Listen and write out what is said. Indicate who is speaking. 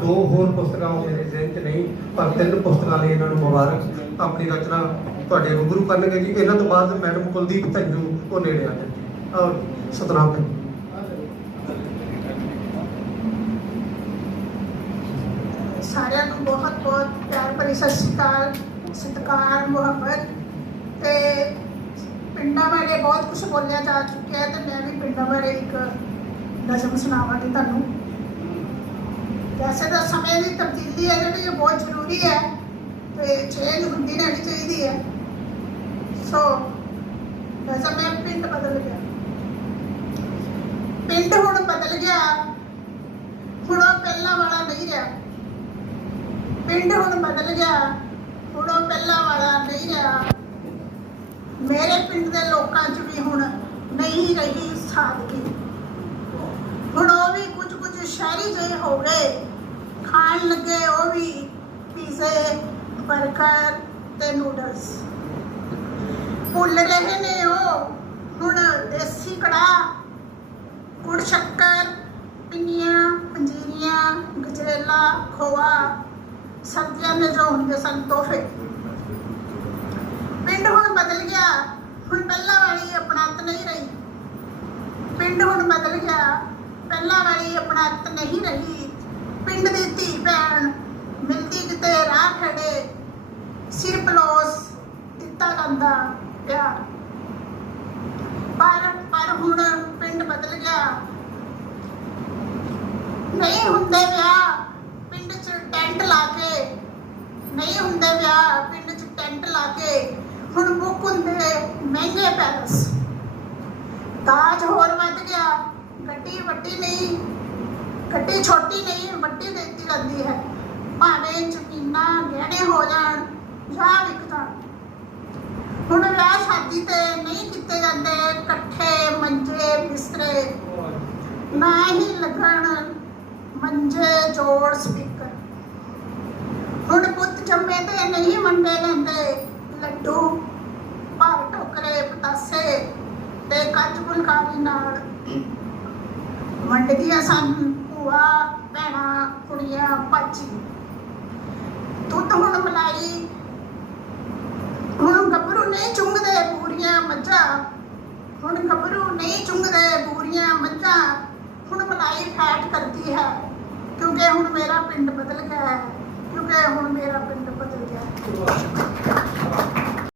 Speaker 1: ਦੋ ਹੋਰ ਪੁਸਤਕਾਂ ਮੇਰੇ ਜ਼ਿਹਨ 'ਚ ਨਹੀਂ, ਪਰ ਤਿੰਨ ਪੁਸਤਕਾਂ ਲਈ ਇਹਨਾਂ ਨੂੰ ਮੁਬਾਰਕ ਆਪਣੀ ਰਚਨਾ ਤੁਹਾਡੇ ਰੂਬਰੂ ਕਰਨਗੇ ਜੀ। ਇਹਨਾਂ ਤੋਂ ਬਾਅਦ ਮੈਡਮ ਕੁਲਦੀਪ ਧੰਜੂ ਉਹ ਨੇੜੇ ਆ ਜਾਣਗੇ। ਔਰ ਸਤਨਾਮ ਭਾਈ
Speaker 2: ਸਾਰਿਆਂ ਨੂੰ ਬਹੁਤ ਬਹੁਤ ਪਿਆਰ ਭਰੀ ਸਤਿ ਸ਼੍ਰੀ ਅਕਾਲ, ਸਤਿਕਾਰ, ਮੁਹੱਬਤ। ਤੇ ਪਿੰਡਾਂ ਬਾਰੇ ਬਹੁਤ ਕੁਝ ਬੋਲਿਆ ਜਾ ਚੁੱਕਿਆ ਤੇ ਮੈਂ ਵੀ ਪਿੰਡਾਂ ਬਾਰੇ ਇੱਕ ਨਜ਼ਮ ਸੁਣਾਵਾਂਗੀ ਤੁਹਾਨੂੰ। ਵੈਸੇ ਤਾਂ ਸਮੇਂ ਦੀ ਤਬਦੀਲੀ ਹੈ ਜਿਹੜੀ ਬਹੁਤ ਜ਼ਰੂਰੀ ਹੈ ਤੇ ਚੇਂਜ ਹੁੰਦੀ ਰਹਿਣੀ ਚਾਹੀਦੀ ਹੈ। ਸੋ ਵੈਸੇ ਮੈਂ ਪਿੰਡ ਬਦਲ ਗਿਆ। ਪਿੰਡ ਹੁਣ ਬਦਲ ਗਿਆ। ਹੁਣ ਉਹ ਪਹਿਲਾਂ ਵਾਲਾ ਨਹੀਂ ਰਿਹਾ। ਪਿੰਡ ਹੁਣ ਬਦਲ ਗਿਆ। ਹੁਣ ਉਹ ਪਹਿਲਾਂ ਵਾਲਾ ਨਹੀਂ ਰਿਹਾ। ਮੇਰੇ ਪਿੰਡ ਦੇ ਲੋਕਾਂ 'ਚ ਵੀ ਹੁਣ ਨਹੀਂ ਰਹੀ ਸਾਦਗੀ। ਹੁਣ ਉਹ ਵੀ ਕੁਝ ਕੁਝ ਸ਼ਹਿਰੀ ਜਿਹੇ ਹੋ ਗਏ। ਖਾਣ ਲੱਗੇ, ਉਹ ਵੀ ਪੀਜ਼ੇ 버ਗਰ ਤੇ ਨੂਡਲਸ। ਭੁੱਲ ਰਹੇ ਨੇ ਉਹ। ਹੁਣ ਦੇਸੀ ਕੜਾਹ, ਗੁੜ ਸ਼ੱਕਰ, ਪਿੰਨੀਆਂ, ਪੰਜੀਰੀਆਂ, ਗਜਰੇਲਾ, ਖੋਆ, ਸਬਜ਼ੀਆਂ ਨੇ ਜੋ ਹੁੰਦੇ ਸਨ ਤੋਹਫੇ। ਪਿੰਡ ਹੁਣ ਬਦਲ ਗਿਆ। ਹੁਣ ਪਹਿਲਾਂ ਵਾਲੀ ਆਪਣਤ ਨਹੀਂ ਰਹੀ। ਪਿੰਡ ਹੁਣ ਬਦਲ ਗਿਆ। ਪਹਿਲਾਂ ਵਾਲੀ ਆਪਣਤ ਨਹੀਂ ਰਹੀ। ਪਿੰਡ ਦੀ ਧੀ ਭੈਣ ਮਿਲਦੀ ਕਿਤੇ ਰਾਹ ਖੜੇ, ਸਿਰ ਪਲੋਸ, ਦਿੱਤਾ ਜਾਂਦਾ ਪਿਆਰ। ਪਰ ਪਰ ਹੁਣ ਪਿੰਡ ਬਦਲ ਗਿਆ। ਨਹੀਂ ਹੁੰਦੇ ਵਿਆਹ ਪਿੰਡ 'ਚ ਟੈਂਟ ਲਾ ਕੇ, ਨਹੀਂ ਹੁੰਦੇ ਵਿਆਹ ਪਿੰਡ 'ਚ ਟੈਂਟ ਲਾ ਕੇ, ਹੁਣ ਬੁੱਕ ਹੁੰਦੇ ਮਹਿੰਗੇ ਪੈਲਸ। ਤਾਜ ਹੋਰ ਵੱਧ ਗਿਆ, ਗੱਡੀ ਵੱਡੀ ਨਹੀਂ ਗੱਡੀ ਛੋਟੀ ਨਹੀਂ, ਵੱਡੀ ਦੇ ਦਿੱਤੀ ਜਾਂਦੀ ਹੈ। ਭਾਵੇਂ ਜ਼ਮੀਨਾਂ ਗਹਿਣੇ ਹੋ ਜਾਣ ਜਾਂ ਵਿਕ ਜਾਣ ਹੁਣ ਵਿਆਹ ਸ਼ਾਦੀ ਤੇ ਨਹੀਂ ਕੀਤੇ ਜਾਂਦੇ, ਇਕੱਠੇ ਮੰਜੇ ਬਿਸਤਰੇ। ਨਾ ਹੀ ਲੱਗਣ ਮੰਜੇ ਜੋੜ ਸਪੀਕਰ। ਹੁਣ ਪੁੱਤ ਜੰਮੇ ਤੇ ਨਹੀਂ ਵੰਡੇ ਲੈਂਦੇ, ਲੱਡੂ, ਭਰ ਟੋਕਰੇ ਪਤਾਸੇ ਤੇ ਕੱਚ ਫੁਲਕਾਰੀ ਨਾਲ। ਵੰਡਦੀਆਂ ਸਨ। ਭੂਆ, ਭੈਣਾਂ, ਕੁੜੀਆਂ ਪਾਚੀ ਦੁੱਧ ਹੁਣ ਮਲਾਈ। ਹੁਣ ਗੱਭਰੂ ਨਹੀਂ ਚੁੰਗਦੇ ਪੂਰੀਆਂ ਮੱਝਾਂ। ਹੁਣ ਗੱਭਰੂ ਨਹੀਂ ਚੁੰਗਦੇ ਪੂਰੀਆਂ ਮੱਝਾਂ। ਹੁਣ ਮਲਾਈ ਫੈਟ ਕਰਦੀ ਹੈ। ਕਿਉਂਕਿ ਹੁਣ ਮੇਰਾ ਪਿੰਡ ਬਦਲ ਗਿਆ ਹੈ। ਕਿਉਂਕਿ ਹੁਣ ਮੇਰਾ ਪਿੰਡ ਬਦਲ ਗਿਆ ਹੈ।